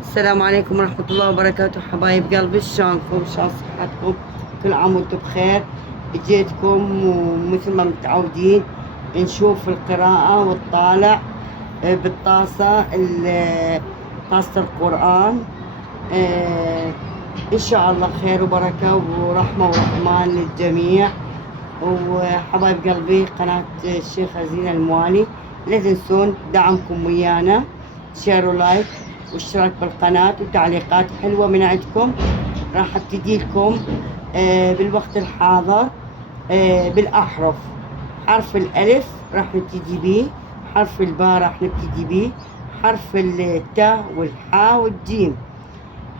السلام عليكم ورحمة الله وبركاته حبايب قلبي، شلونكم؟ شلون صحتكم؟ كل عام وانتم بخير. جيتكم ومثل ما متعودين نشوف القراءة والطالع بالطاسة طاسة القرآن. إن شاء الله خير وبركة ورحمة ورحمن للجميع. وحبايب قلبي قناة الشيخة زينة الموالي، لا تنسون دعمكم ويانا، شير ولايك واشتراك بالقناة وتعليقات حلوة من عندكم. راح ابتدي لكم بالوقت الحاضر بالأحرف. حرف الألف راح نبتدي بيه، حرف الباء راح نبتدي بيه، حرف التاء والحاء والجيم.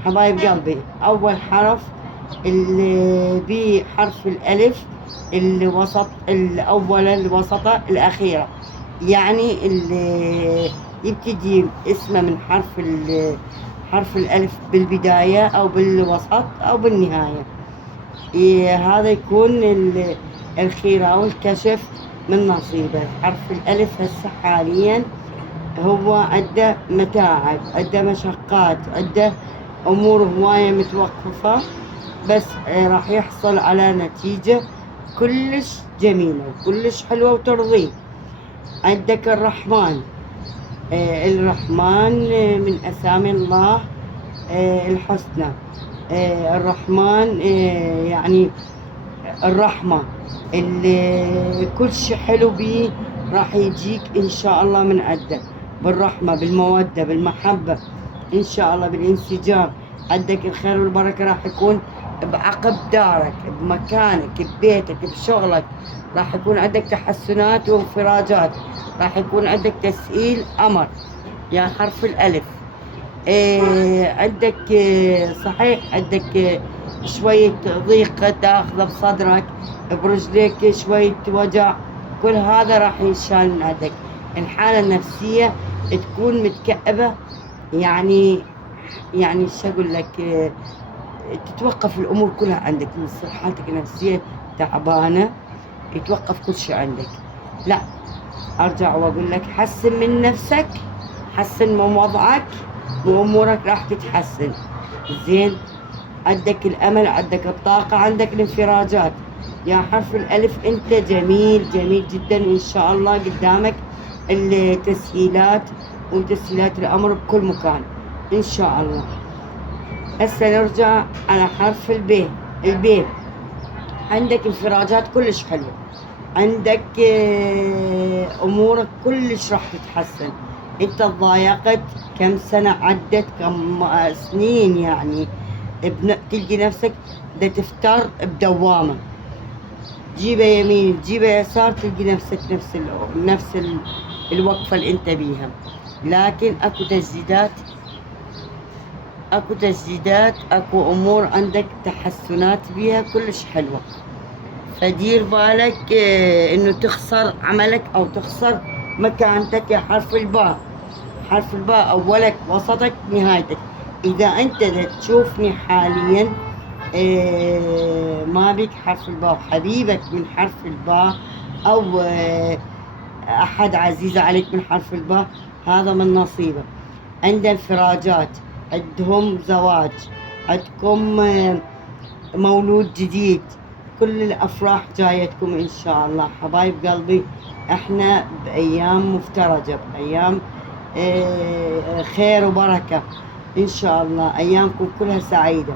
حبايب قلبي أول حرف اللي بحرف الألف، الوسط الأولى الوسطى الأخيرة، يعني اللي يبتدي اسمه من حرف الألف بالبداية أو بالوسط أو بالنهاية. هذا يكون الخيرة أو الكشف من نصيبه. حرف الألف هسه حاليا هو عنده متاعب، عنده مشقات، عنده أمور هواية متوقفة، بس راح يحصل على نتيجة كلش جميلة وكلش حلوة وترضيه. عندك الرحمن. الرحمن من أسامي الله الحسنى. الرحمن يعني الرحمة، اللي كل شي حلو بيه راح يجيك إن شاء الله من عنده، بالرحمة بالمودة بالمحبة إن شاء الله بالانسجام. عندك الخير والبركة راح يكون بعقب دارك، بمكانك، ببيتك، بشغلك. راح يكون عندك تحسنات وانفراجات، راح يكون عندك تسهيل أمر يا حرف الألف. عندك صحيح عندك شوية ضيق تاخذه بصدرك، برجليك شوية وجع، كل هذا راح ينشال من عندك. الحالة النفسية تكون متكئبة، يعني شو اقول لك، تتوقف الامور كلها عندك، من حالتك النفسية تعبانة يتوقف كل شيء عندك. لا، ارجع واقول لك حسن من نفسك، حسن من وضعك وامورك راح تتحسن. زين، عندك الامل، عندك الطاقة، عندك الانفراجات. يا حرف الالف انت جميل جميل جدا، وان شاء الله قدامك التسهيلات وتسهيلات الامر بكل مكان ان شاء الله. هسه نرجع على حرف الب. الب عندك انفراجات كلش حلوة، عندك امورك كلش راح تتحسن. انت تضايقت كم سنة عدت، كم سنين يعني تلقي نفسك دا تفتر بدوامة، جيبه يمين جيبه يسار تلقي نفسك نفس الوقفة اللي انت بيها. لكن اكو تجديدات، اكو امور عندك تحسنات بيها كلش حلوة. فدير بالك انه تخسر عملك او تخسر مكانتك يا حرف الباء. حرف الباء اولك وسطك نهايتك. اذا انت تشوفني حاليا ما بك حرف الباء، حبيبك من حرف الباء او احد عزيز عليك من حرف الباء، هذا من نصيبه. عند انفراجات، عندهم زواج، عندكم مولود جديد، كل الافراح جايتكم ان شاء الله. حبايب قلبي احنا بايام مفترجة، بايام خير وبركة ان شاء الله، ايامكم كلها سعيدة.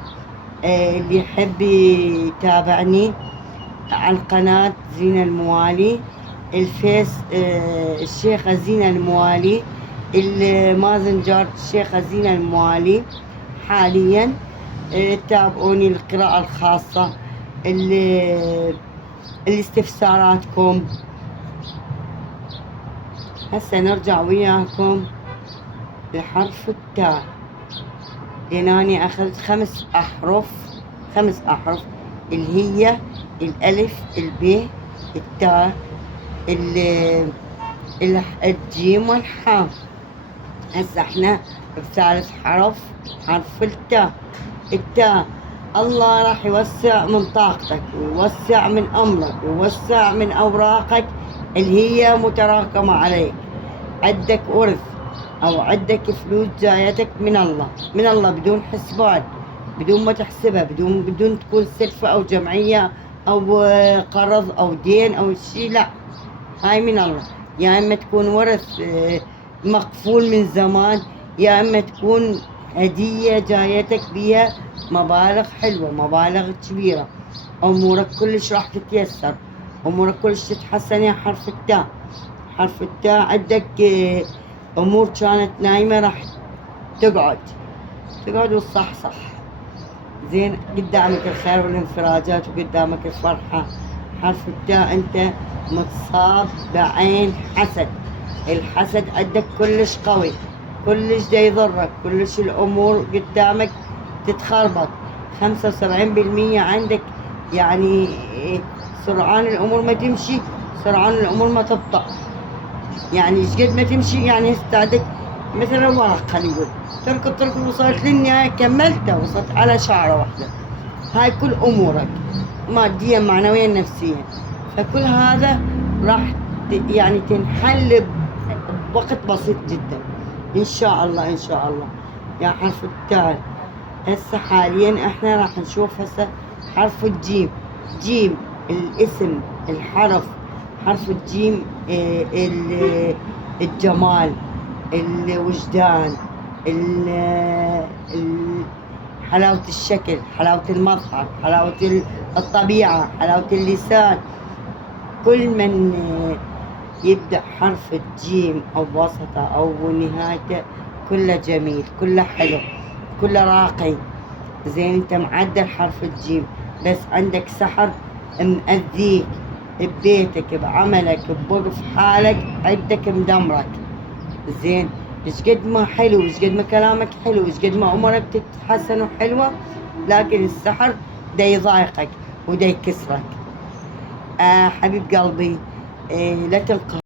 اللي يحب يتابعني على القناة زينة الموالي، الفيس الشيخة زينة الموالي، المازنجر الشيخة زينة الموالي حاليا. تابعوني القراءة الخاصة، الاستفساراتكم. هسه نرجع وياكم لحرف التاء، لأن أنا أخذت 5 أحرف اللي هي الألف، الب، التاء، الجيم والحاء. هسه احنا بثالث حرف التاء. التاء الله راح يوسع من طاقتك ويوسع من أمرك ويوسع من أوراقك اللي هي متراكمة عليك. عندك ورث، أو عندك فلوس جايتك من الله، من الله بدون حسبان، بدون ما تحسبها، بدون تكون سلفة أو جمعية أو قرض أو دين أو شيء، لا، هاي من الله. يا إما تكون ورث مقفول من زمان، يا إما تكون هدية جايتك بيها مبالغ حلوة، مبالغ كبيرة. أمورك كلش راح تتيسر، أمورك كلش تتحسن يا حرف التاء. حرف التاء عندك أمور كانت نايمة راح تقعد وتصحصح. زين، قدامك الخير والانفراجات وقدامك الفرحة. حرف التاء أنت متصاب بعين حسد، الحسد عندك كلش قوي، كلش دا يضرك، كلش الأمور قدامك تتخربط. 75% عندك يعني سرعان الأمور ما تمشي، سرعان الأمور ما تبطأ. يعني ايش قد ما تمشي، يعني هسه عندك مثلا ورق، خلينا نقول تركض وصلت للنهاية، كملتها وصلت على شعرة واحدة. هاي كل أمورك ماديا معنويا نفسيا، فكل هذا راح يعني تنحل بوقت بسيط جدا إن شاء الله. إن شاء الله يا حرف التاء. هسه حاليا احنا راح نشوف هسه حرف الجيم. جيم الاسم، الحرف. حرف الجيم الجمال، الوجدان، حلاوة الشكل، حلاوة المظهر، حلاوة الطبيعة، حلاوة اللسان. كل من يبدأ حرف الجيم أو وسطه أو نهايته كله جميل، كله حلو، كله راقي. زين، انت معدل حرف الجيم، بس عندك سحر مأذيك ببيتك، بعملك، بوقف حالك، عندك مدمرك. زين، ايش قد ما حلو، ايش قد ما كلامك حلو، ايش قد ما امورك تتحسن وحلوة، لكن السحر دا يضايقك ودا يكسرك. حبيب قلبي، لا تنقهر.